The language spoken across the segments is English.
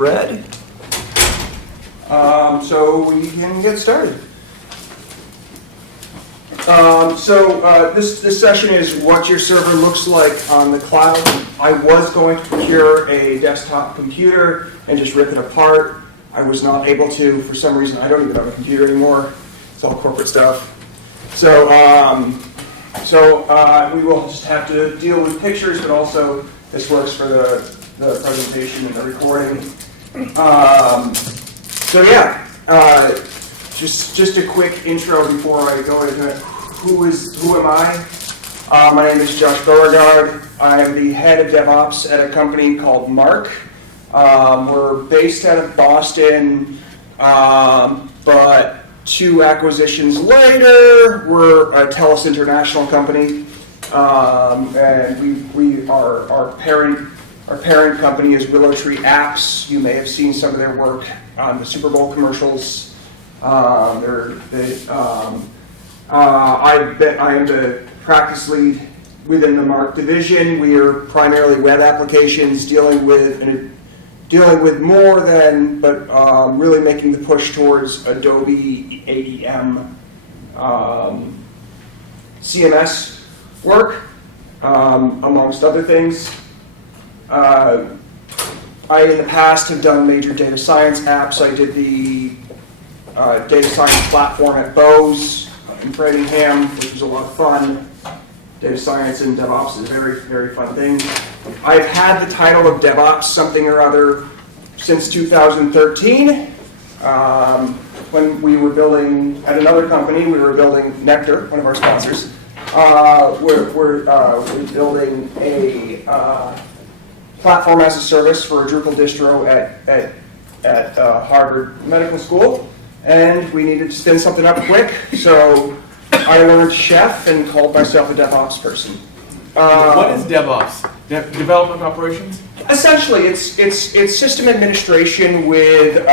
Ready? So we can get started. This session is what your server looks like on the cloud. I was going to procure a desktop computer and just rip it apart. I was not able to for some reason. I don't even have a computer anymore. It's all corporate stuff. So we will just have to deal with pictures, but also this works for the presentation and the recording. Just a quick intro before I go into it. Who am I? My name is Josh Beauregard. I am the head of DevOps at a company called Mark. We're based out of Boston, but 2 acquisitions later, we're a TELUS International company, and our parent company is Willow Tree Apps. You may have seen some of their work on the Super Bowl commercials. I am the practice lead within the Mark division. We are primarily web applications, dealing with more than, but really making the push towards Adobe AEM CMS work, amongst other things. I, in the past, have done major data science apps. I did the data science platform at Bose in Framingham, which was a lot of fun. Data science and DevOps is a very, very fun thing. I've had the title of DevOps something or other since 2013. When we were building, at another company, we were building Nectar, one of our sponsors. We're building a platform as a service for a Drupal distro at Harvard Medical School, and we needed to spin something up quick, so I learned Chef and called myself a DevOps person. What is DevOps? Development operations? Essentially, it's system administration with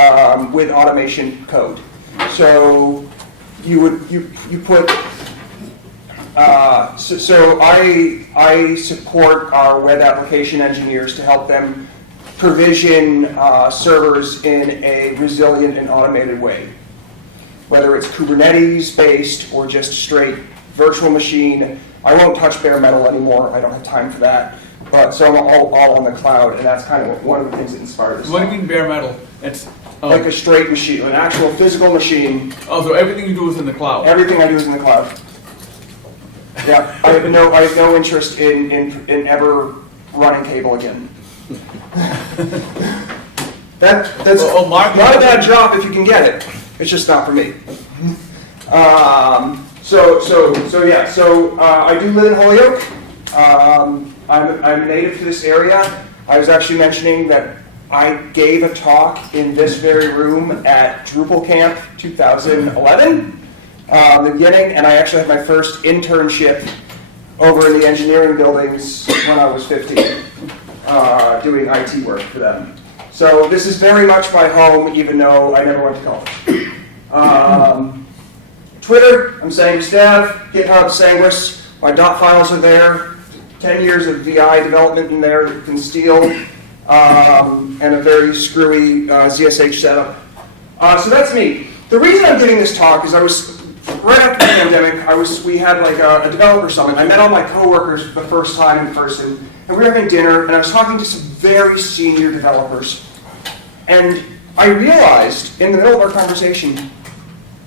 automation code. So you put. So I support our web application engineers to help them provision servers in a resilient and automated way. Whether it's Kubernetes based or just straight virtual machine. I won't touch bare metal anymore. I don't have time for that. But so I'm all on the cloud, and that's kind of one of the things that inspired us. What do you mean bare metal? It's like a straight machine, an actual physical machine. Oh, so everything you do is in the cloud. Everything I do is in the cloud. Yeah, I have no interest in ever running cable again. That's not a bad job if you can get it. It's just not for me. I do live in Holyoke. I'm a native to this area. I was actually mentioning that I gave a talk in this very room at Drupal Camp 2011. The beginning, and I actually had my first internship over in the engineering buildings when I was 15, doing IT work for them. So this is very much my home, even though I never went to college. Twitter, I'm Sanguis Dev. GitHub, Sanguis. My dot files are there. 10 years of VI development in there that you can steal, and a very screwy ZSH setup. So that's me. The reason I'm giving this talk is right after the pandemic, we had like a developer summit. I met all my coworkers for the first time in person, and we were having dinner, and I was talking to some very senior developers. And I realized in the middle of our conversation,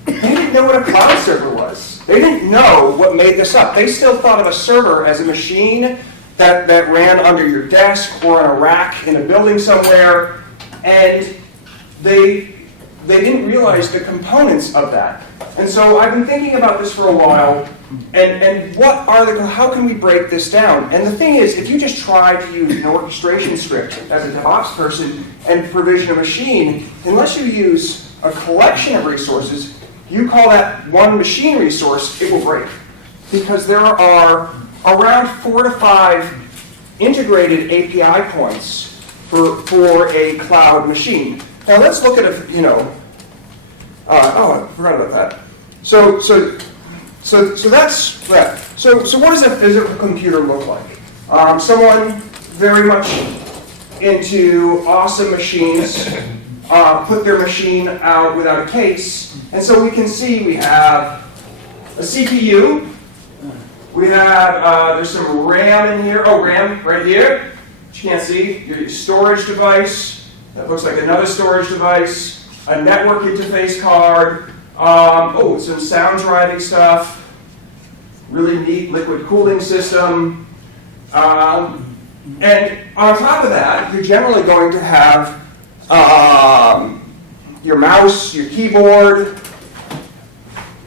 they didn't know what a cloud server was. They didn't know what made this up. They still thought of a server as a machine that ran under your desk or on a rack in a building somewhere, and they didn't realize the components of that. And so I've been thinking about this for a while, and how can we break this down? And the thing is, if you just try to use an orchestration script as a DevOps person and provision a machine, unless you use a collection of resources, you call that one machine resource, it will break. Because there are around 4 to 5 integrated API points for a cloud machine. Now let's look at I forgot about that. So that's that. So what does a physical computer look like? Someone very much into awesome machines, put their machine out without a case. And so we can see we have a CPU. We have, there's some RAM in here. Oh, RAM right here. But you can't see. Your storage device. That looks like another storage device. A network interface card. Some sound driving stuff. Really neat liquid cooling system. And on top of that, you're generally going to have your mouse, your keyboard,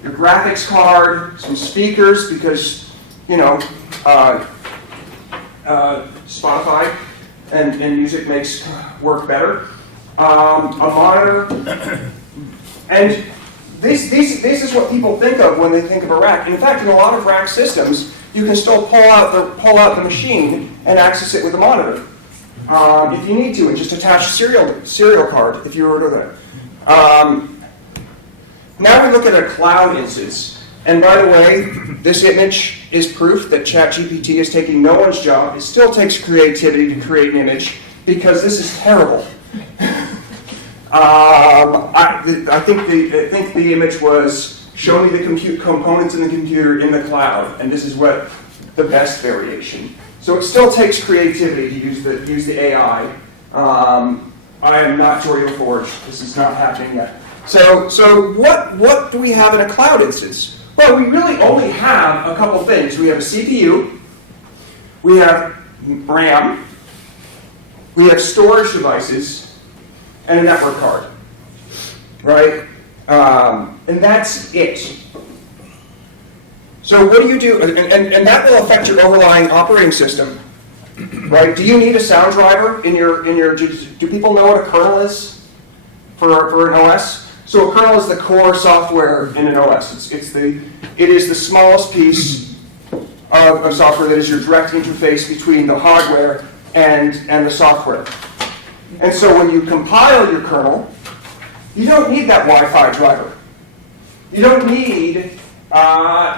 your graphics card, some speakers, because, you know, Spotify and music makes work better. A monitor. And this is what people think of when they think of a rack. In fact, in a lot of rack systems, you can still pull out the machine and access it with a monitor. If you need to, and just attach a serial card if you were to do that. Now we look at a cloud instance. And by the way, this image is proof that ChatGPT is taking no one's job. It still takes creativity to create an image, because this is terrible. I think the image was, show me the components in the computer in the cloud, and this is what the best variation. So it still takes creativity to use the AI. I am not Jordan Forge. This is not happening yet. So what do we have in a cloud instance? Well, we really only have a couple things. We have a CPU, we have RAM, we have storage devices, and a network card, right? And that's it. So what do you do? And that will affect your overlying operating system, right? Do you need a sound driver in your? Do people know what a kernel is for an OS? So a kernel is the core software in an OS. It is the smallest piece of software that is your direct interface between the hardware and the software. And so when you compile your kernel, you don't need that Wi-Fi driver. You don't need a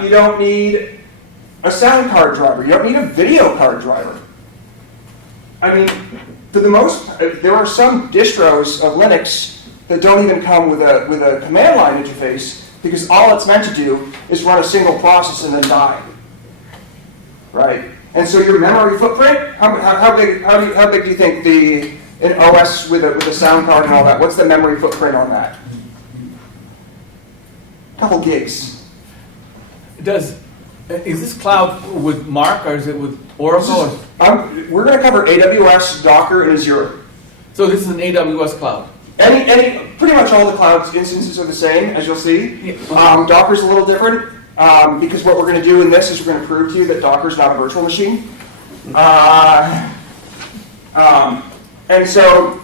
sound card driver. You don't need a video card driver. I mean, there are some distros of Linux that don't even come with a command line interface, because all it's meant to do is run a single process and then die. Right? And so your memory footprint, how big do you think an OS with a sound card and all that, what's the memory footprint on that? A couple gigs. Is this cloud with Mark, or is it with Oracle? We're going to cover AWS, Docker, and Azure. So this is an AWS cloud? Pretty much all the cloud instances are the same, as you'll see. Yeah. Docker's a little different, because what we're going to do in this is we're going to prove to you that Docker's not a virtual machine. And so,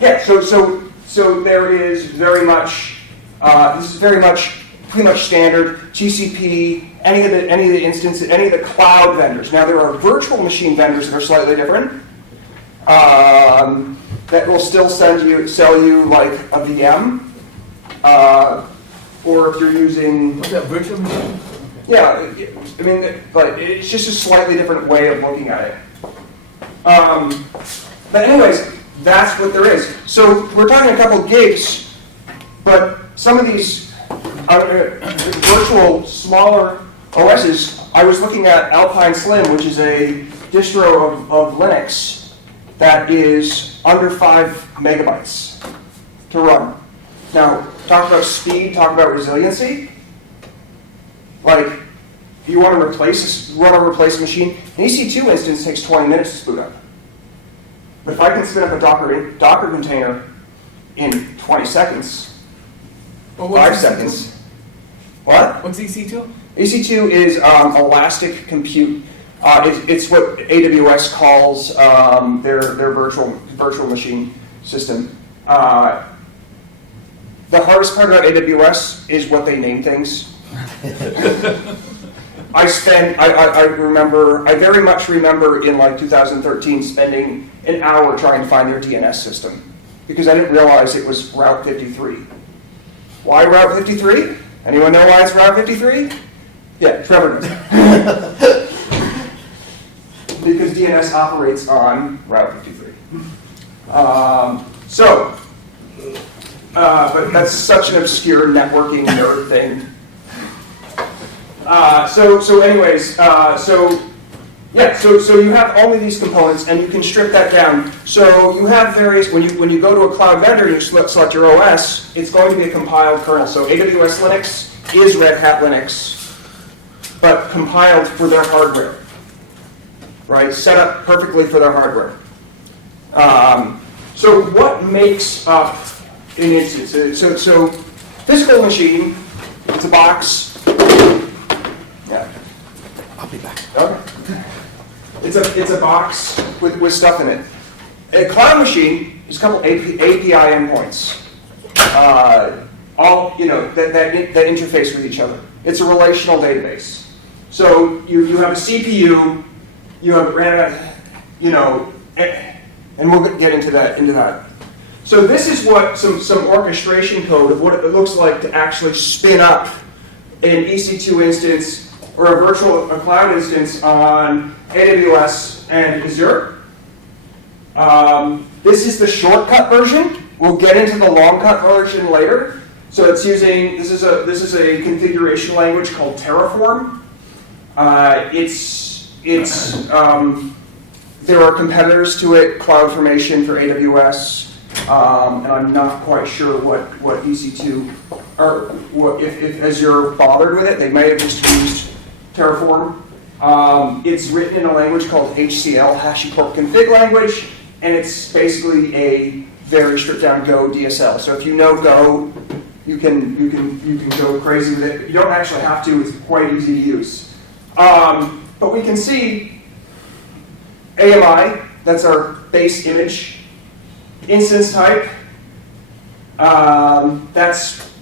yeah, so there is very much, this is very much, pretty much standard. GCP, any of the instances, any of the cloud vendors. Now there are virtual machine vendors that are slightly different. That will still sell you like a VM, or if you're using. What's that, virtual machine? Yeah, I mean, but it's just a slightly different way of looking at it. But anyways, that's what there is. So we're talking a couple gigs, but some of these virtual smaller OSs. I was looking at Alpine Slim, which is a distro of Linux that is under 5 megabytes to run. Now, talk about speed, talk about resiliency. Like, if you want to run a replace machine, an EC2 instance takes 20 minutes to spoot up. But if I can spin up a Docker container in 20 seconds, 5 seconds. What? What's EC2? EC2 is elastic compute. It's what AWS calls their virtual machine system. The hardest part about AWS is what they name things. I very much remember in like 2013 spending an hour trying to find their DNS system, because I didn't realize it was Route 53. Why Route 53? Anyone know why it's Route 53? Yeah, Trevor knows. Because DNS operates on Route 53. But that's such an obscure networking nerd thing. So you have only these components, and you can strip that down. So you have various, when you go to a cloud vendor and you select your OS, it's going to be a compiled kernel. So AWS Linux is Red Hat Linux, but compiled for their hardware, right? Set up perfectly for their hardware. So what makes up an instance? So physical machine, it's a box. Yeah. I'll be back. Okay. It's a box with stuff in it. A cloud machine is a couple API endpoints, all that interface with each other. It's a relational database. So you have a CPU, you have RAM, and we'll get into that. So this is what some orchestration code of what it looks like to actually spin up an EC2 instance or a cloud instance on AWS and Azure. This is the shortcut version. We'll get into the long cut version later. So it's using, this is a configuration language called Terraform. There are competitors to it, CloudFormation for AWS, and I'm not quite sure what EC2 or if Azure bothered with it. They may have just used Terraform. It's written in a language called HCL, HashiCorp Config language, and it's basically a very stripped down Go DSL. So if you know Go, you can go crazy with it. You don't actually have to. It's quite easy to use. But we can see AMI. That's our base image. Instance type.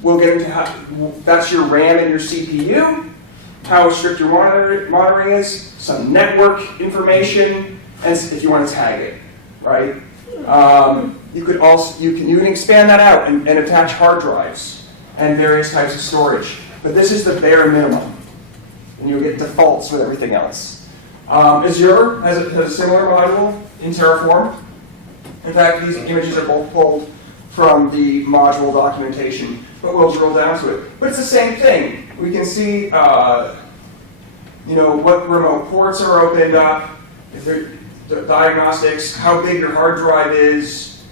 We'll get into that's your RAM and your CPU. How strict your monitoring is, some network information, and if you want to tag it, right? You can expand that out and attach hard drives and various types of storage. But this is the bare minimum, and you'll get defaults with everything else. Azure has a similar module in Terraform. In fact, these images are both pulled from the module documentation, but we'll drill down to it. But it's the same thing. We can see, what remote ports are opened up, if they're the diagnostics, how big your hard drive is.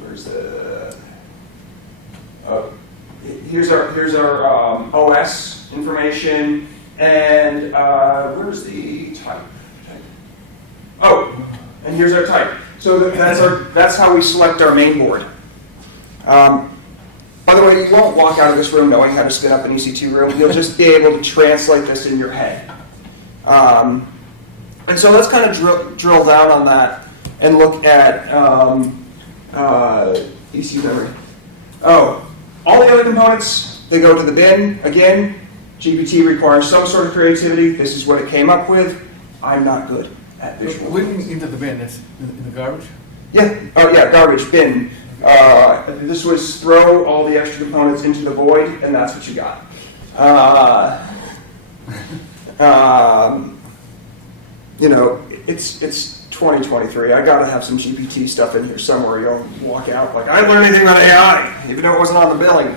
Where's the? Here's our OS information, and where's the type? Oh, and here's our type. So that's how we select our main board. By the way, you won't walk out of this room knowing how to spin up an EC2 room. You'll just be able to translate this in your head. And so let's kind of drill down on that and look at ECU memory. Oh, all the other components, they go to the bin. Again, GPT requires some sort of creativity. This is what it came up with. I'm not good at visual. What do you mean into the bin? That's in the garbage? Yeah. Oh, yeah, garbage bin. This was throw all the extra components into the void, and that's what you got. It's 2023. I gotta have some GPT stuff in here somewhere. You'll walk out like, I didn't learn anything about AI, even though it wasn't on the billing.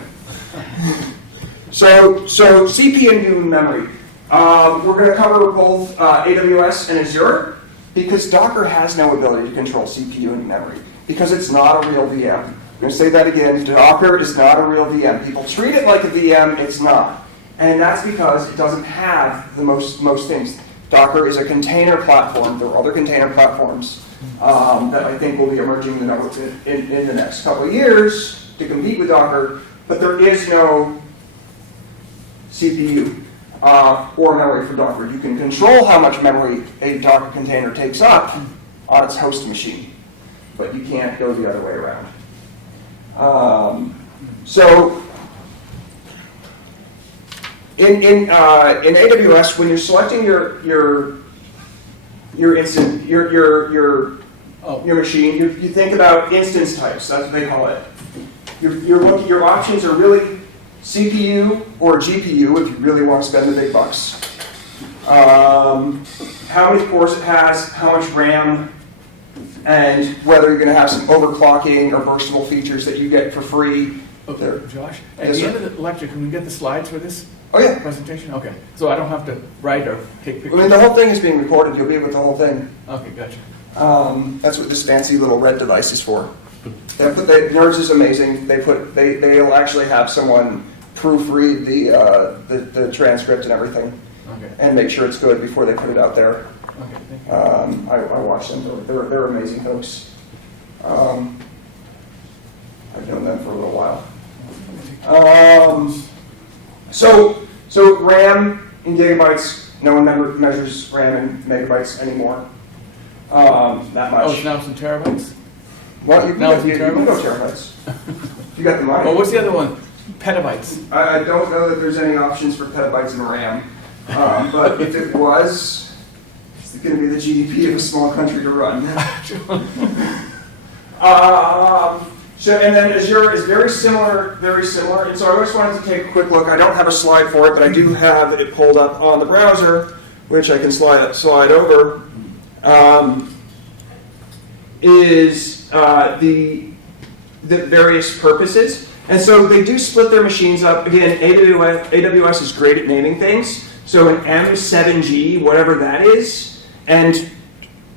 So CPU memory. We're going to cover both AWS and Azure because Docker has no ability to control CPU and memory because it's not a real VM. I'm going to say that again. Docker is not a real VM. People treat it like a VM. It's not. And that's because it doesn't have the most things. Docker is a container platform. There are other container platforms that I think will be emerging in the next couple of years to compete with Docker, but there is no CPU or memory for Docker. You can control how much memory a Docker container takes up on its host machine, but you can't go the other way around. So in AWS, when you're selecting your machine, you think about instance types. That's what they call it. Your options are really CPU or GPU if you really want to spend the big bucks. how many cores it has, how much RAM, and whether you're going to have some overclocking or burstable features that you get for free. There. Okay, Josh, at Yes, the sir. end of the lecture, can we get the slides for this Oh yeah. presentation? Okay, so I don't have to write or take I pictures? mean, the whole thing is being recorded. You'll be able to the whole thing. Okay, gotcha. That's what this fancy little red device is for. Nerds is amazing. They'll actually have someone proofread the transcript and everything, Okay, and make sure it's good before they put it out there. okay, thank you. I watch them. They're amazing folks. I've known them for a little while. So RAM in gigabytes. No one measures RAM in megabytes anymore. Not much. Oh, it's now some terabytes? Well, you can Now go, it's in you can go terabytes? terabytes. You got the money. Oh, what's the other one? Petabytes. I don't know that there's any options for petabytes in RAM, but if it was, it's going to be the GDP of a small country to run. And then Azure is very similar, and so I just wanted to take a quick look. I don't have a slide for it, but I do have it pulled up on the browser, which I can slide over. Is the various purposes. And so they do split their machines up. Again, AWS is great at naming things. So an M7G, whatever that is, and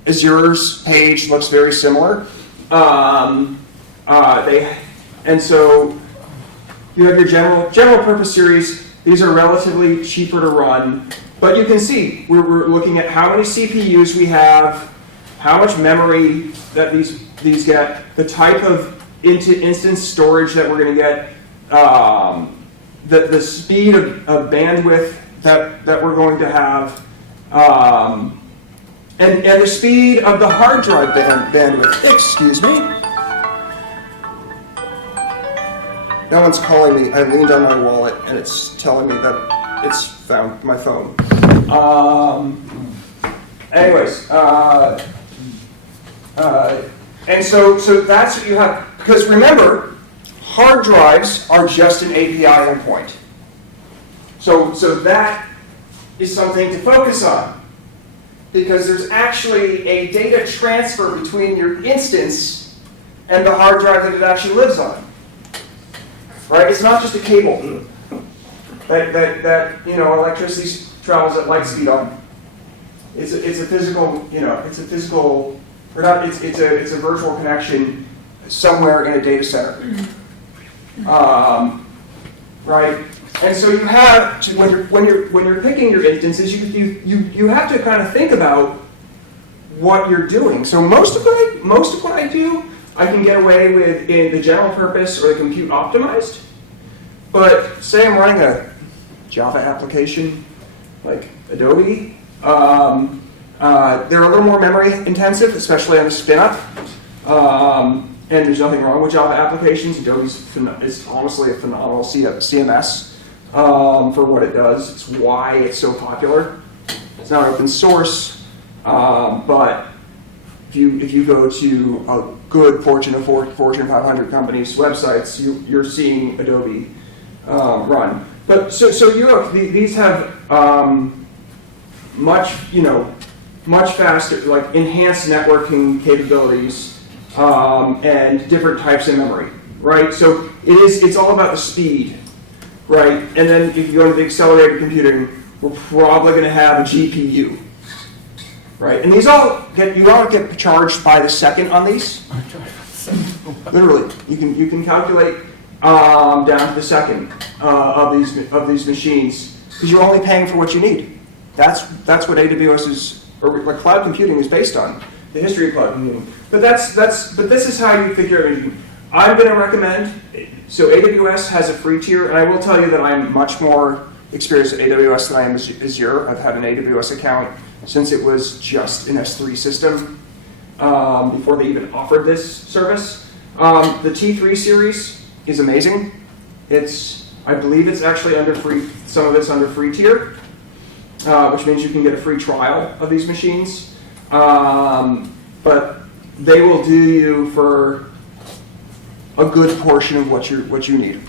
Azure's page looks very similar. And so you have your general purpose series. These are relatively cheaper to run. But you can see, we're looking at how many CPUs we have, how much memory that these get, the type of instance storage that we're going to get, the speed of bandwidth that we're going to have, and the speed of the hard drive bandwidth. Excuse me. No one's calling me. I leaned on my wallet and it's telling me that it's found my phone. Anyways, and so that's what you have. Because remember, hard drives are just an API endpoint. So that is something to focus on. Because there's actually a data transfer between your instance and the hard drive that it actually lives on. Right? It's not just a cable that electricity travels at light speed on. It's a physical, or not. It's a virtual connection somewhere in a data center. Right? And so you have to, when you're picking your instances, you have to kind of think about what you're doing. So most of what I do, I can get away with in the general purpose or the compute optimized. But say I'm running a Java application like Adobe, they're a little more memory intensive, especially on the spin up. And there's nothing wrong with Java applications. Adobe's honestly a phenomenal CMS for what it does. It's why it's so popular. It's not open source, but if you go to a good Fortune 500 companies' websites, you're seeing Adobe run. But so Europe, these have much faster, like enhanced networking capabilities and different types of memory, right? So it's all about the speed, right? And then if you go into the accelerated computing, we're probably going to have a GPU, right? And you all get charged by the second on these. Literally, you can calculate down to the second of these machines because you're only paying for what you need. That's what AWS is, or like cloud computing is based on, the history of cloud computing. But this is how you figure everything. I'm going to recommend. So AWS has a free tier, and I will tell you that I'm much more experienced at AWS than I am Azure. I've had an AWS account since it was just an S3 system before they even offered this service. The T3 series is amazing. I believe it's actually under free. Some of it's under free tier, which means you can get a free trial of these machines. But they will do you for a good portion of what you need.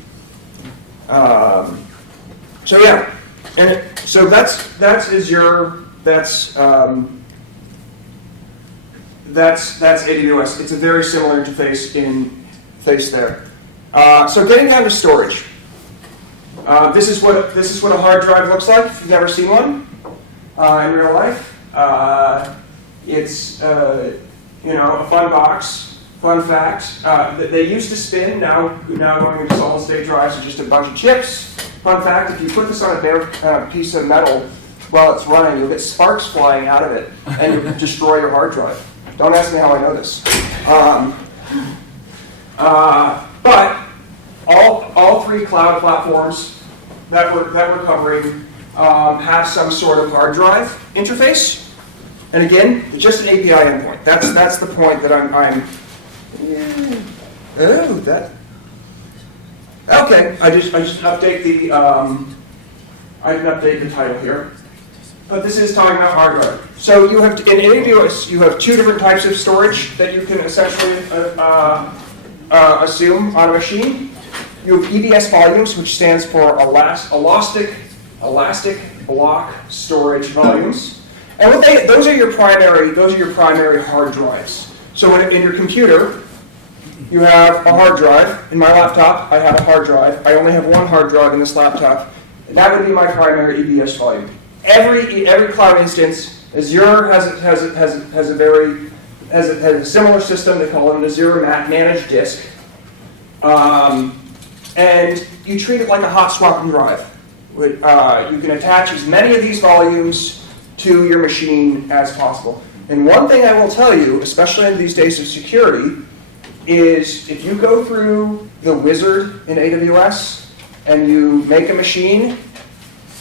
So yeah, and so that's Azure. That's that's AWS. It's a very similar interface there. So getting down to storage. This is what a hard drive looks like if you've never seen one in real life. It's a fun box. Fun fact: they used to spin. Now going into solid state drives are just a bunch of chips. Fun fact: if you put this on a bare piece of metal while it's running, you'll get sparks flying out of it, and you'll destroy your hard drive. Don't ask me how I know this. But all three cloud platforms that we're covering have some sort of hard drive interface. And again, it's just an API endpoint. That's the point that I'm okay. I just update the I can update the title here. But this is talking about hard drive. So you have in AWS you have two different types of storage that you can essentially assume on a machine. You have EBS volumes, which stands for elastic block storage volumes, and those are your primary hard drives. So in your computer, you have a hard drive. In my laptop, I have a hard drive. I only have one hard drive in this laptop. And that would be my primary EBS volume. Every cloud instance, Azure has a similar system. They call it an Azure managed disk. And you treat it like a hot swapping drive. You can attach as many of these volumes to your machine as possible. And one thing I will tell you, especially in these days of security, is if you go through the wizard in AWS and you make a machine,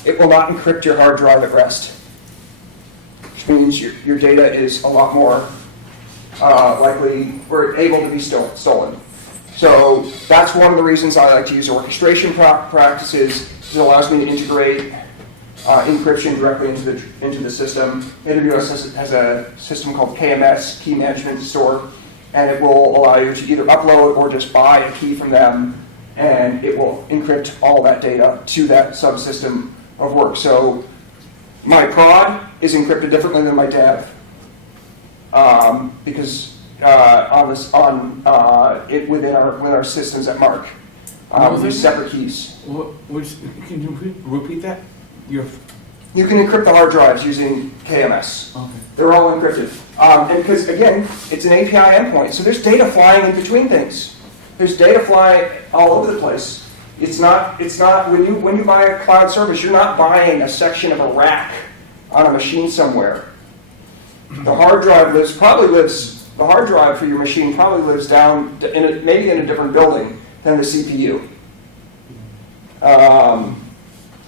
it will not encrypt your hard drive at rest, which means your data is a lot more likely or able to be stolen. So that's one of the reasons I like to use orchestration practices. It allows me to integrate encryption directly into the system. AWS has a system called KMS, Key Management Store, and it will allow you to either upload or just buy a key from them, and it will encrypt all that data to that subsystem of work. So my prod is encrypted differently than my dev, because within our systems at Mark, we use separate keys. Can you repeat that? You can encrypt the hard drives using KMS. Okay. They're all encrypted. And because, again, it's an API endpoint, so there's data flying in between things. There's data flying all over the place. It's not when you buy a cloud service, you're not buying a section of a rack on a machine somewhere. The hard drive the hard drive for your machine probably lives down maybe in a different building than the CPU.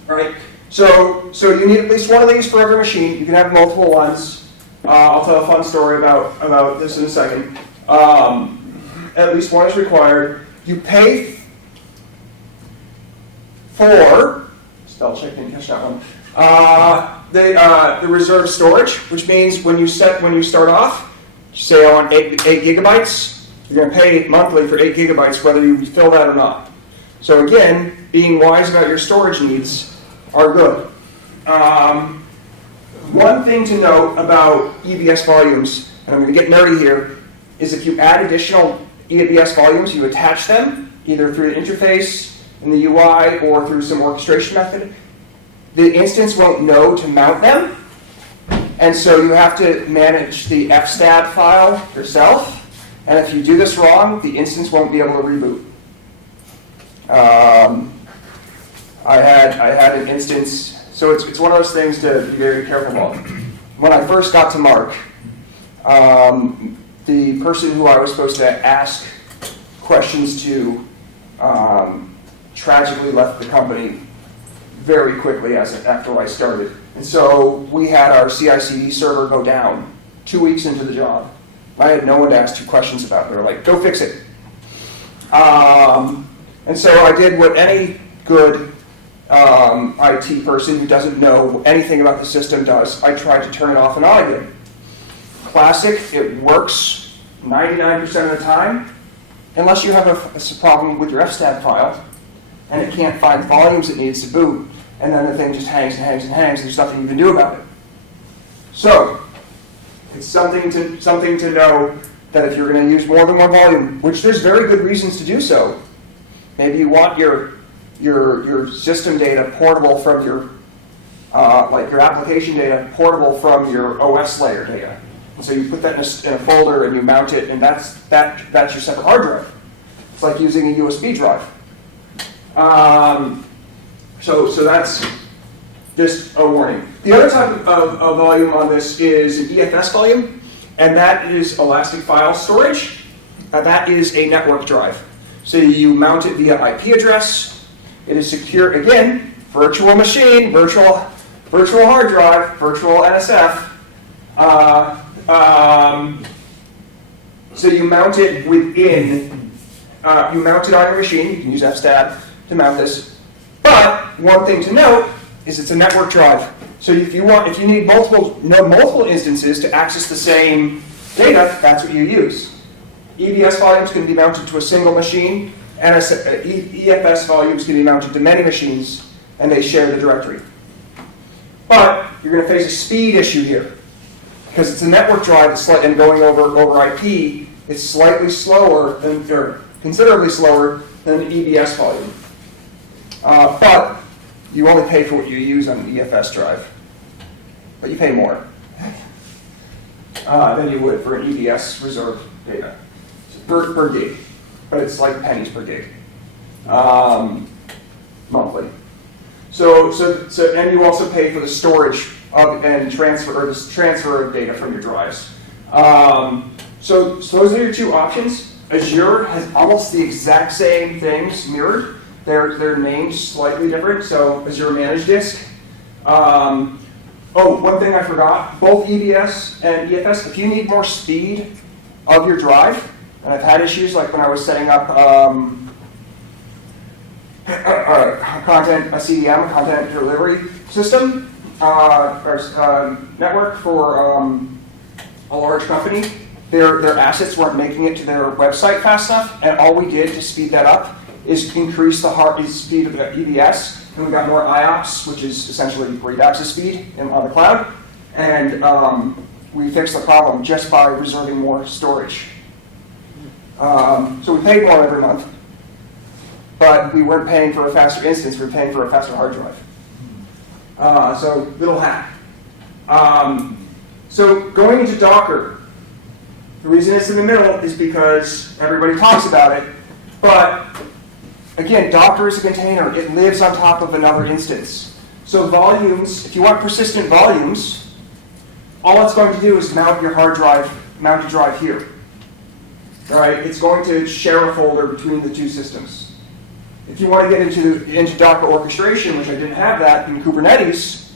Right? So you need at least one of these for every machine. You can have multiple ones. I'll tell a fun story about this in a second. At least one is required. You pay for, spell check, didn't catch that one, the reserve storage, which means when you start off, say I want 8 gigabytes, you're going to pay monthly for 8 gigabytes whether you fill that or not. So again, being wise about your storage needs are good. One thing to note about EBS volumes, and I'm going to get nerdy here, is if you add additional EBS volumes, you attach them either through an interface in the UI or through some orchestration method, the instance won't know to mount them, and so you have to manage the fstab file yourself, and if you do this wrong, the instance won't be able to reboot. I had an instance, so it's one of those things to be very careful about. When I first got to Mark, the person who I was supposed to ask questions to tragically left the company very quickly after I started. And so we had our CI/CD server go down 2 weeks into the job. I had no one to ask 2 questions about. They were like, go fix it. And so I did what any good IT person who doesn't know anything about the system does. I tried to turn it off and on again. Classic, it works 99% of the time, unless you have a problem with your fstab file, and it can't find volumes it needs to boot, and then the thing just hangs and hangs and hangs, and there's nothing you can do about it. So, It's something to know that if you're going to use more than one volume, which there's very good reasons to do so. Maybe you want your system data portable from your like your application data portable from your OS layer data. And so you put that in a folder and you mount it, and that's your separate hard drive. It's like using a USB drive. So that's just a warning. The other type of volume on this is an EFS volume, and that is elastic file storage. That is a network drive. So you mount it via IP address. It is secure, again, virtual machine, virtual hard drive, virtual NSF. So you mount it within, you mount it on your machine. You can use fstab to mount this. But one thing to note is it's a network drive. So if you need multiple instances to access the same data, that's what you use. EBS volumes can be mounted to a single machine, and EFS volumes can be mounted to many machines, and they share the directory. But you're going to face a speed issue here. Because it's a network drive and going over IP, it's slightly slower than, or considerably slower than an EBS volume. But you only pay for what you use on an EFS drive. But you pay more than you would for an EBS reserved data. Per gig. But it's like pennies per gig. Monthly. So and you also pay for the storage and transfer of data from your drives. So those are your two options. Azure has almost the exact same things mirrored. They're named slightly different. So Azure Managed Disk. One thing I forgot: both EBS and EFS. If you need more speed of your drive, and I've had issues like when I was setting up a CDM, a content delivery system, or network for a large company. Their assets weren't making it to their website fast enough, and all we did to speed that up is increase the speed of the EBS, and we got more IOPS, which is essentially read access speed on the cloud, and we fixed the problem just by reserving more storage. So we paid more every month, but we weren't paying for a faster instance, we were paying for a faster hard drive. So little hack. So going into Docker, the reason it's in the middle is because everybody talks about it, but again, Docker is a container. It lives on top of another instance. So volumes, if you want persistent volumes, all it's going to do is mount your hard drive, mount a drive here. All right, it's going to share a folder between the two systems. If you want to get into Docker orchestration, which I didn't have that in Kubernetes,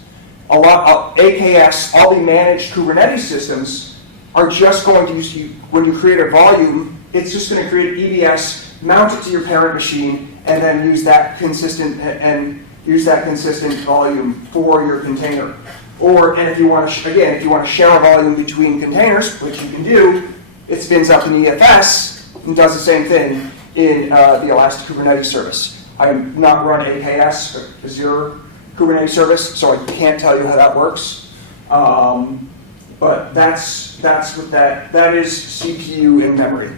AKS, all the managed Kubernetes systems are just going to use, when you create a volume, it's just going to create EBS, mount it to your parent machine, and then use that consistent volume for your container. And if you want to share a volume between containers, which you can do, it spins up an EFS and does the same thing in the Elastic Kubernetes service. I have not run AKS, or Azure Kubernetes service, so I can't tell you how that works. But that's what that is CPU and memory.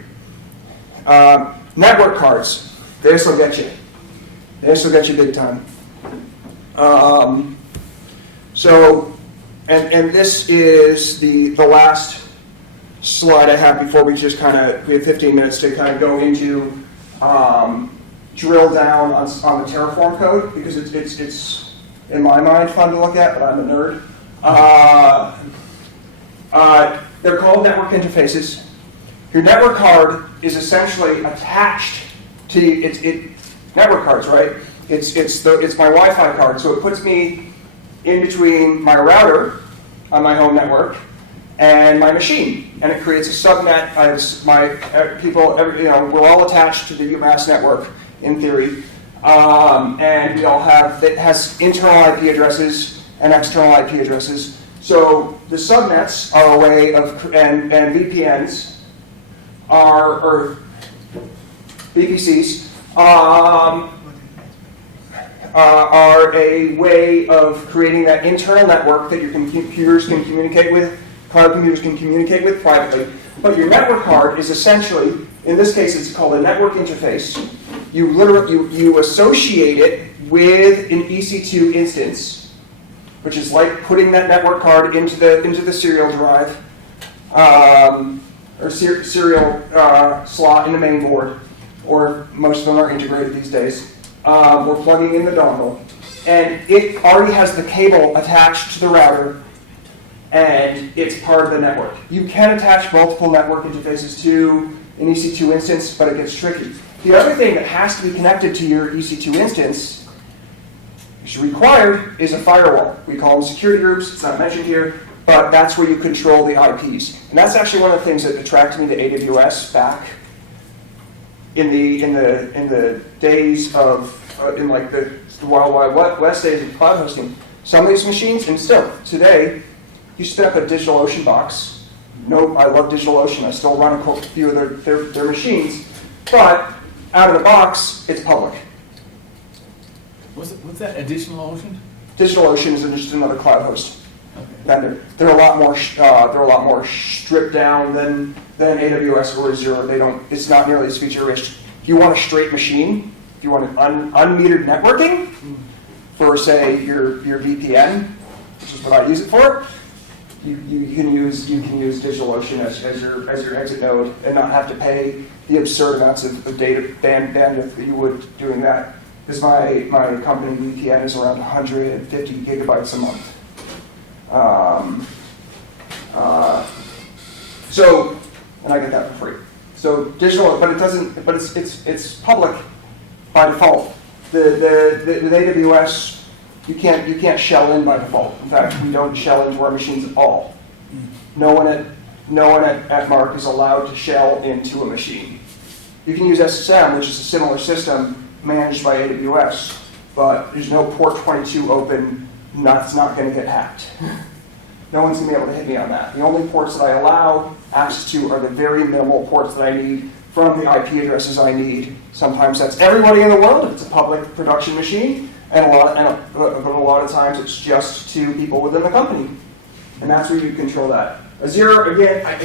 Network cards. This will get you. This will get you big time. And this is the last slide I have before we just we have 15 minutes to kind of go into drill down on the Terraform code, because it's in my mind fun to look at, but I'm a nerd. They're called network interfaces. Your network card is essentially attached to network cards, right? It's my Wi-Fi card, so it puts me in between my router on my home network and my machine, and it creates a subnet. I have we're all attached to the UMass network in theory, and it has internal IP addresses and external IP addresses. So the subnets are a way of, and VPNs or VPCs are a way of creating that internal network that your computers can communicate with cloud computers can communicate with privately. But your network card is essentially, in this case, it's called a network interface. You associate it with an EC2 instance, which is like putting that network card into the serial drive or serial slot in the main board, or most of them are integrated these days. We're plugging in the dongle, and it already has the cable attached to the router, and it's part of the network. You can attach multiple network interfaces to an EC2 instance, but it gets tricky. The other thing that has to be connected to your EC2 instance, which is required, is a firewall. We call them security groups. It's not mentioned here, but that's where you control the IPs. And that's actually one of the things that attracted me to AWS back in the days of, in like the Wild Wild West days of cloud hosting. Some of these machines, and still today, you spin up a DigitalOcean box. No, I love DigitalOcean. I still run a few of their machines, but out of the box, it's public. What's that additional ocean? DigitalOcean is just another cloud host Okay. vendor. They're a lot more stripped down than AWS or Azure. They don't. It's not nearly as feature rich. If you want a straight machine, if you want an unmetered networking for, say, your VPN, which is what I use it for, you can use DigitalOcean as your exit node and not have to pay the absurd amounts of data bandwidth that you would doing that. Because my company VPN is around 150 gigabytes a month. And I get that for free. So digital, but it doesn't. But it's public by default. With AWS, you can't shell in by default. In fact, we don't shell into our machines at all. No one at Mark is allowed to shell into a machine. You can use SSM, which is a similar system managed by AWS, but there's no port 22 open. That's not going to get hacked. No one's going to be able to hit me on that. The only ports that I allow access to are the very minimal ports that I need from the IP addresses I need. Sometimes that's everybody in the world if it's a public production machine, but a lot of times it's just to people within the company, and that's where you control that. Azure, I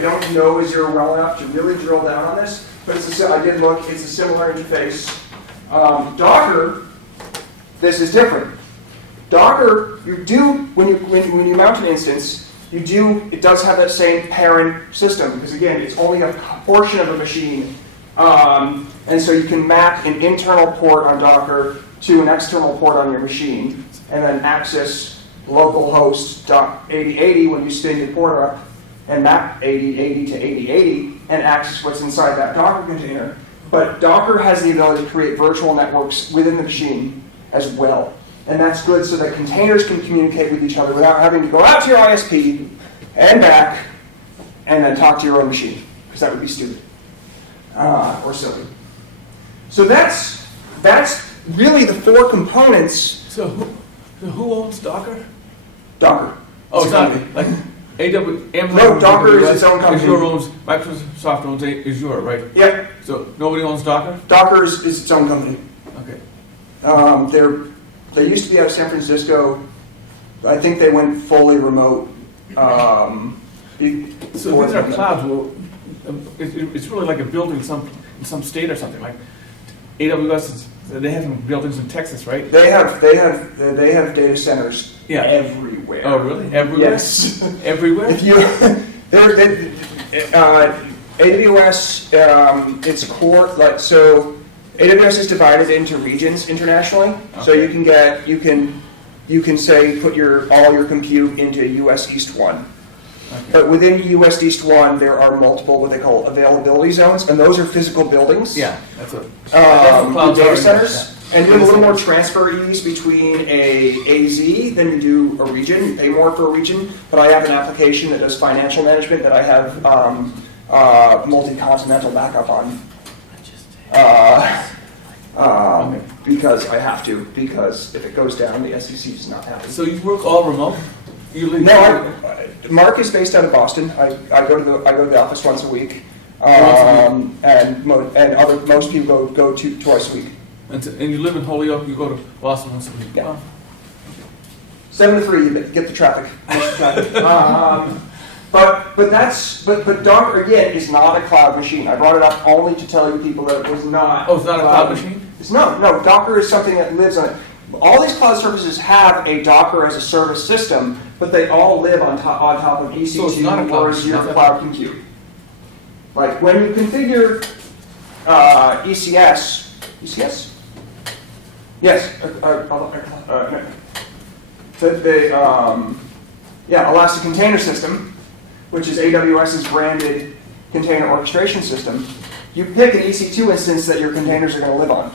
don't know Azure well enough to really drill down on this, but I did look. It's a similar interface. Docker, this is different. Docker, when you mount an instance, it does have that same parent system, because again, it's only a portion of a machine. And so you can map an internal port on Docker to an external port on your machine, and then access localhost 8080 when you spin your port up, and map 8080 to 8080, and access what's inside that Docker container. But Docker has the ability to create virtual networks within the machine as well. And that's good so that containers can communicate with each other without having to go out to your ISP and back and then talk to your own machine, because that would be stupid or silly. So that's really the four components. So who owns Docker? Docker. Oh, it's not like Amazon. No, Docker is its own company. Azure owns, Microsoft owns Azure, right? Yep. So nobody owns Docker? Docker is its own company. Okay. They used to be out of San Francisco. I think they went fully remote. So these are clouds. Well, it's really like a building in some state or something. Like AWS, they have some buildings in Texas, right? They have data centers everywhere. Oh, really? Everywhere? Yes. Everywhere? AWS, its core, so AWS is divided into regions internationally. Okay. So you can say put all your compute into US East 1. Okay. But within US East 1, there are multiple what they call availability zones, and those are physical buildings. Yeah, that's what data centers. And you have a little more transfer ease between a AZ than you do a region. You pay more for a region, but I have an application that does financial management that I have multi-continental backup on. Because I have to, because if it goes down, the SEC is not happy. So you work all remote? Mark is based out of Boston. I go to the office once a week, and most people go twice a week. And you live in Holyoke. You go to Boston once a week. Yeah. 7 to 3, you get the traffic. But Docker again is not a cloud machine. I brought it up only to tell you people that it was not. Oh, it's not a cloud machine? No. Docker is something that lives on it. All these cloud services have a Docker as a service system, but they all live on top of EC2 So it's not a cloud or machine, Azure Cloud Compute. Like when you configure ECS? Yes. Elastic Container System, which is AWS's branded container orchestration system. You pick an EC2 instance that your containers are going to live on.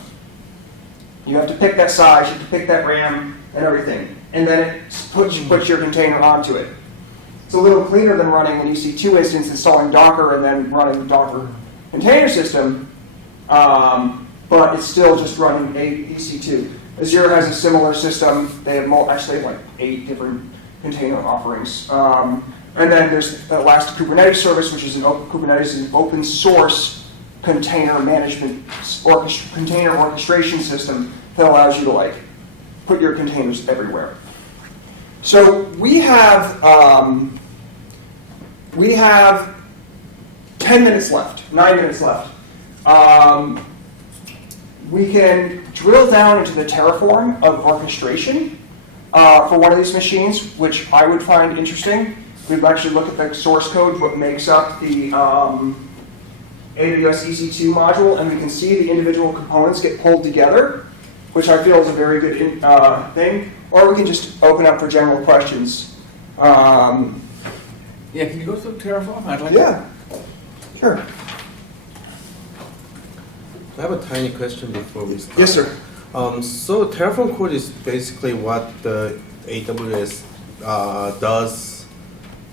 You have to pick that size, you have to pick that RAM and everything, and then it puts your container onto it. It's a little cleaner than running an EC2 instance, installing Docker, and then running the Docker container system, but it's still just running EC2. Azure has a similar system. They have actually like 8 different container offerings. And then there's the Elastic Kubernetes service, which is Kubernetes is an open source container management container orchestration system that allows you to like put your containers everywhere. So we have 10 minutes left, 9 minutes left. We can drill down into the Terraform of orchestration for one of these machines, which I would find interesting. We'd actually look at the source code, what makes up the AWS EC2 module, and we can see the individual components get pulled together, which I feel is a very good thing. Or we can just open up for general questions. Yeah, can you go through Terraform? I'd like Yeah, sure. I have a tiny question before we start. Yes, sir. So Terraform code is basically what the AWS does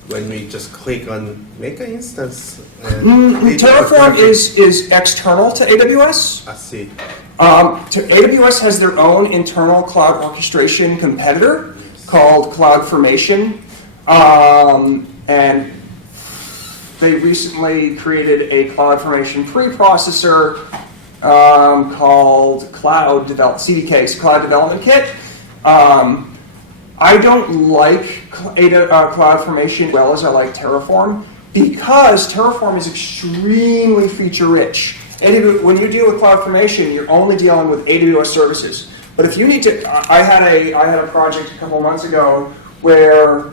when we just click on make an instance. And Terraform is external to AWS. I see. AWS has their own internal cloud orchestration competitor called CloudFormation, and they recently created a CloudFormation preprocessor called CDK, Cloud Development Kit. I don't like CloudFormation as well as I like Terraform because Terraform is extremely feature-rich. When you deal with CloudFormation, you're only dealing with AWS services. But if you need to, I had a project a couple months ago where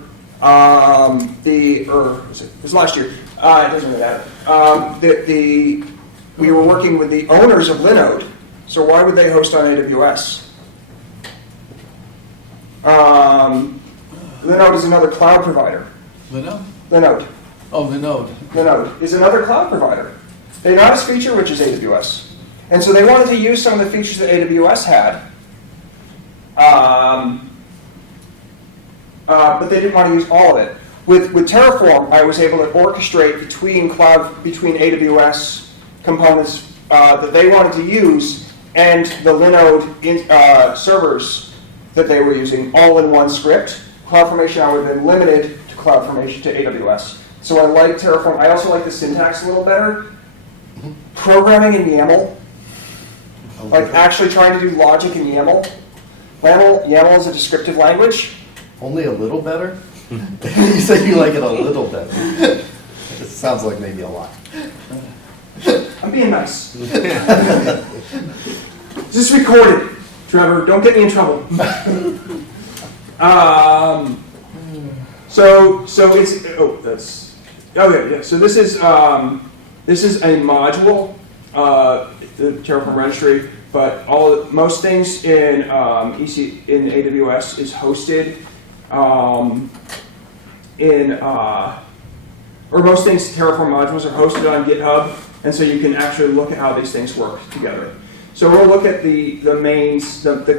it was last year. It doesn't really matter. We were working with the owners of Linode, so why would they host on AWS? Linode is another cloud provider. Linode. Oh, Linode. Linode is another cloud provider. They're not as feature-rich as AWS. And so they wanted to use some of the features that AWS had, but they didn't want to use all of it. With Terraform, I was able to orchestrate between AWS components that they wanted to use and the Linode servers that they were using all in one script. CloudFormation, I would have been limited to CloudFormation to AWS. So I like Terraform. I also like the syntax a little better. Programming in YAML, like actually trying to do logic in YAML. YAML is a descriptive language. Only a little better? You said you like it a little better. It sounds like maybe a lot. I'm being nice. This is recorded, Trevor. Don't get me in trouble. So it's yeah. So this is a module, the Terraform registry, but most things in AWS is hosted or most things Terraform modules are hosted on GitHub, and so you can actually look at how these things work together. So we'll look at the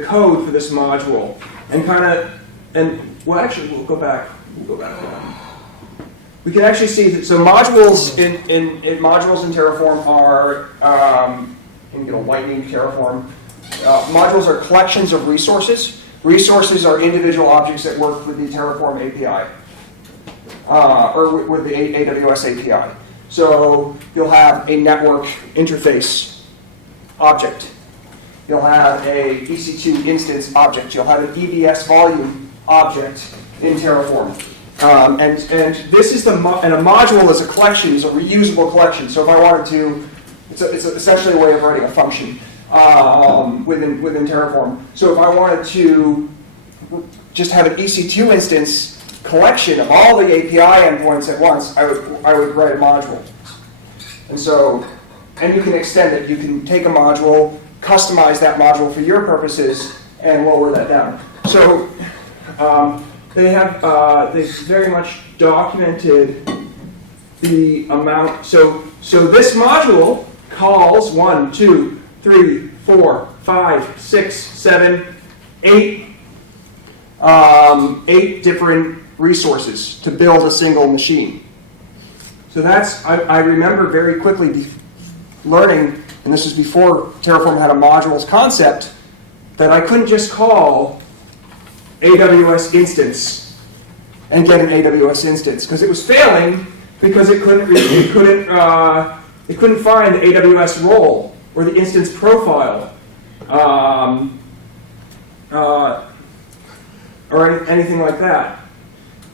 code for this module, and we'll go back. We can actually see that so modules in modules in Terraform are can you get a lightning Terraform. Modules are collections of resources. Resources are individual objects that work with the Terraform API or with the AWS API. So you'll have a network interface object. You'll have a EC2 instance object. You'll have an EBS volume object in Terraform. And this is and a module is a collection, is a reusable collection. So if I wanted to, it's essentially a way of writing a function within Terraform. So if I wanted to just have an EC2 instance collection of all the API endpoints at once, I would write a module. And so, and you can extend it. You can take a module, customize that module for your purposes, and lower that down. So they've very much documented the amount. So this module calls 1, 2, 3, 4, 5, 6, 7, 8 different resources to build a single machine. So I remember very quickly learning, and this was before Terraform had a modules concept, that I couldn't just call AWS instance and get an AWS instance, because it was failing because it couldn't find the AWS role or the instance profile or anything like that.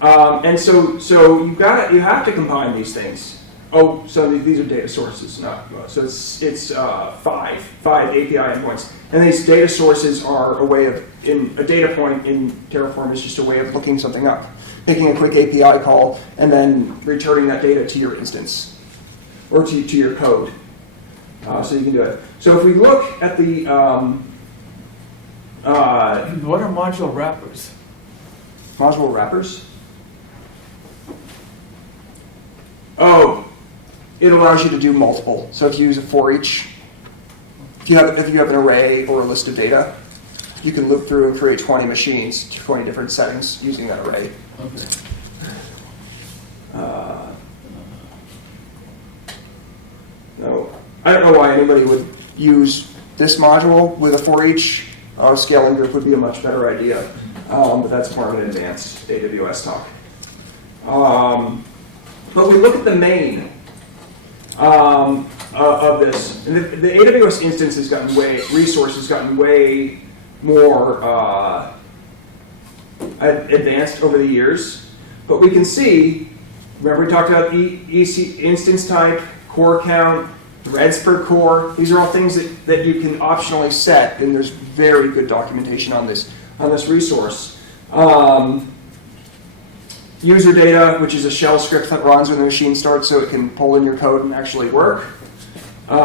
And so you have to combine these things. Oh, so these are data sources, so it's five API endpoints, and these data sources are a way of a data point in Terraform is just a way of looking something up, making a quick API call, and then returning that data to your instance or to your code. So you can do it. So if we look at the what are module wrappers? Module wrappers. Oh, it allows you to do multiple. So if you use a for each, if you have an array or a list of data, you can loop through and create 20 machines, 20 different settings using that array. Okay. No, I don't know why anybody would use this module with a for each. Scaling group would be a much better idea, but that's more of an advanced AWS talk. But we look at the main of this. And the AWS instance has gotten way more advanced over the years. But we can see, remember we talked about EC instance type, core count, threads per core. These are all things that you can optionally set, and there's very good documentation on this resource. User data, which is a shell script that runs when the machine starts, so it can pull in your code and actually work. We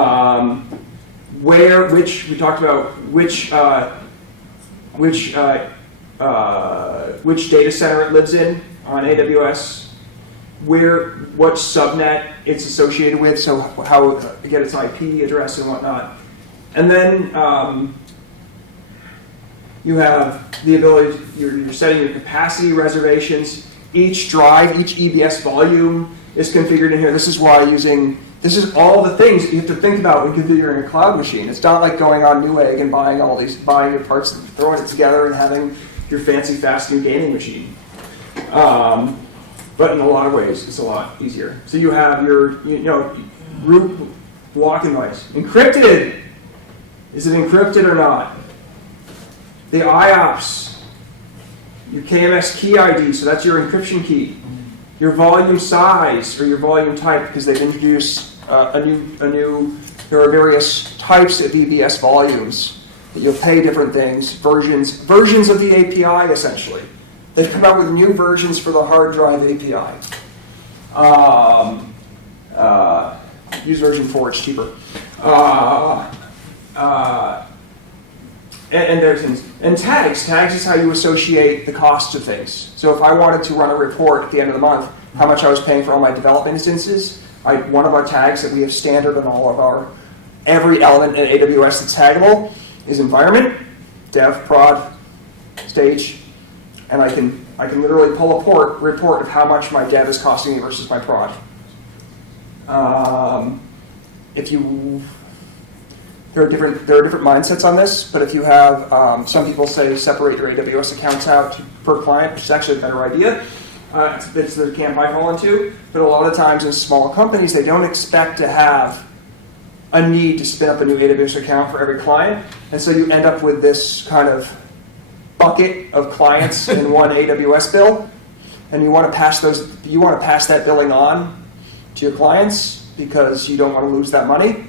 talked about which data center it lives in on AWS, what subnet it's associated with, so how to get its IP address and whatnot. And then you have the ability, you're setting your capacity reservations. Each drive, each EBS volume is configured in here. This is all the things that you have to think about when configuring a cloud machine. It's not like going on Newegg and buying your parts and throwing it together and having your fancy, fast new gaming machine. But in a lot of ways, it's a lot easier. So you have your, root block and device. Encrypted. Is it encrypted or not? The IOPS. Your KMS key ID, so that's your encryption key. Your volume size or your volume type, because they've introduced there are various types of EBS volumes that you'll pay different things, versions of the API essentially. They've come out with new versions for the hard drive API. Use version 4, it's cheaper. And there's things. And tags. Tags is how you associate the costs of things. So if I wanted to run a report at the end of the month, how much I was paying for all my development instances, one of our tags that we have standard on every element in AWS that's taggable is environment, dev, prod, stage, and I can literally pull a report of how much my dev is costing me versus my prod. There are different mindsets on this, but if you have, some people say separate your AWS accounts out per client, which is actually a better idea. It's the camp I fall into, but a lot of times in small companies, they don't expect to have a need to spin up a new AWS account for every client, and so you end up with this kind of bucket of clients in one AWS bill, and you want to pass that billing on to your clients because you don't want to lose that money.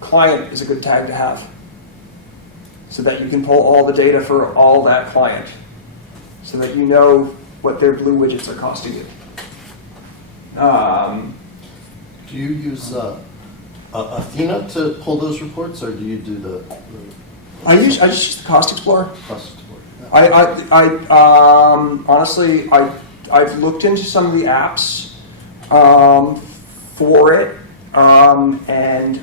Client is a good tag to have, so that you can pull all the data for all that client, so that you know what their blue widgets are costing you. Do you use Athena to pull those reports, or do you do the I just use the Cost Explorer. cost report? Honestly, I've looked into some of the apps for it, and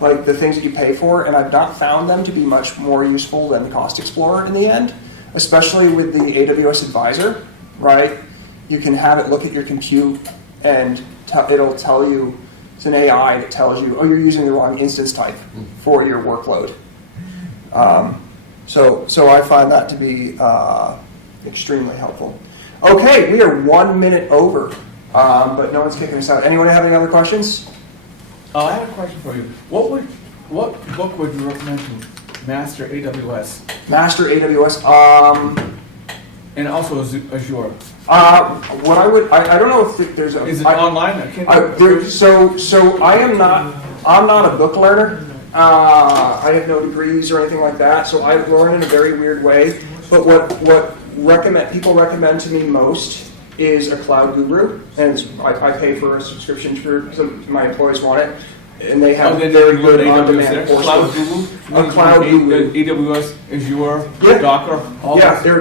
like the things that you pay for, and I've not found them to be much more useful than the Cost Explorer in the end, especially with the AWS Advisor, right? You can have it look at your compute, and it'll tell you, it's an AI that tells you, oh, you're using the wrong instance type for your workload. So I find that to be extremely helpful. Okay, we are 1 minute over, but no one's kicking us out. Anyone have any other questions? I have a question for you. What book would you recommend to master AWS Master AWS. and also Azure? What I don't know if there's a. Is it online? I can't. So I'm not a book learner. I have no degrees or anything like that. So I learn in a very weird way. But what people recommend to me most is a cloud guru, and I pay for a subscription for my employees want it, and they have then very you go to good on-demand AWS, Cloud coursework. Guru? A cloud guru. AWS, Azure, Yeah. Docker, all Yeah, this.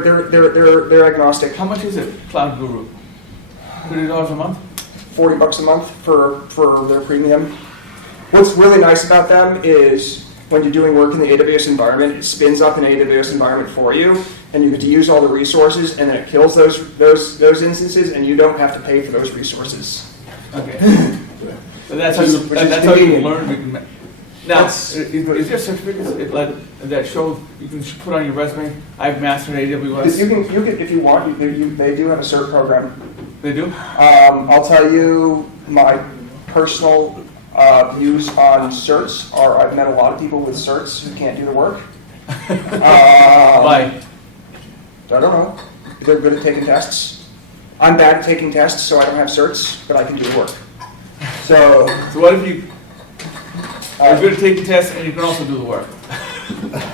they're agnostic. How much is it, Cloud Guru? $30 a month? $40 a month for their premium. What's really nice about them is when you're doing work in the AWS environment, it spins up an AWS environment for you, and you get to use all the resources, and then it kills those instances, and you don't have to pay for those resources. Okay. So that's how Which is that's how you convenient. learn. Now, That's- is there certificates that show you can put on your resume? I've mastered AWS. You can if you want. They do have a cert program. They do. I'll tell you my personal views on certs are I've met a lot of people with certs who can't do the work. Why? I don't know. They're good at taking tests. I'm bad at taking tests, so I don't have certs, but I can do the work. So So what if you are good at taking tests and you can also do the work?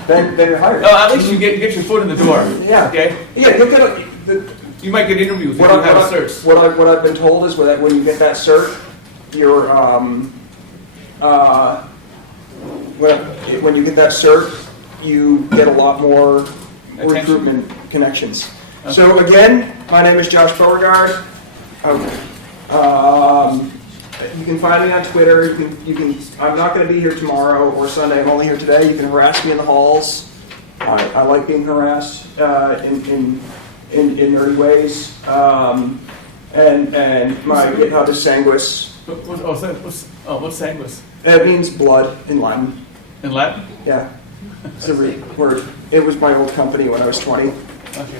then you're hired. No, at least you get your foot in the door. Yeah. Okay. Yeah, you'll get You might get interviews if what you have certs. what I've been told is that when you get that cert, you're when you get that cert, you get a lot more Attention. recruitment connections. So again, my name is Josh Beauregard. You can find me on Twitter. You can. I'm not going to be here tomorrow or Sunday. I'm only here today. You can harass me in the halls. I like being harassed in nerdy ways. And my GitHub is Sanguis. What's Sanguis? It means blood in Latin. In Latin? Yeah, it's a word. It was my old company when I was 20, Okay.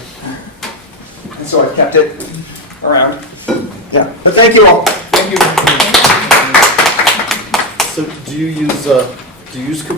and so I kept it around. Yeah, but thank you all. Thank you. So do you use Kubernetes?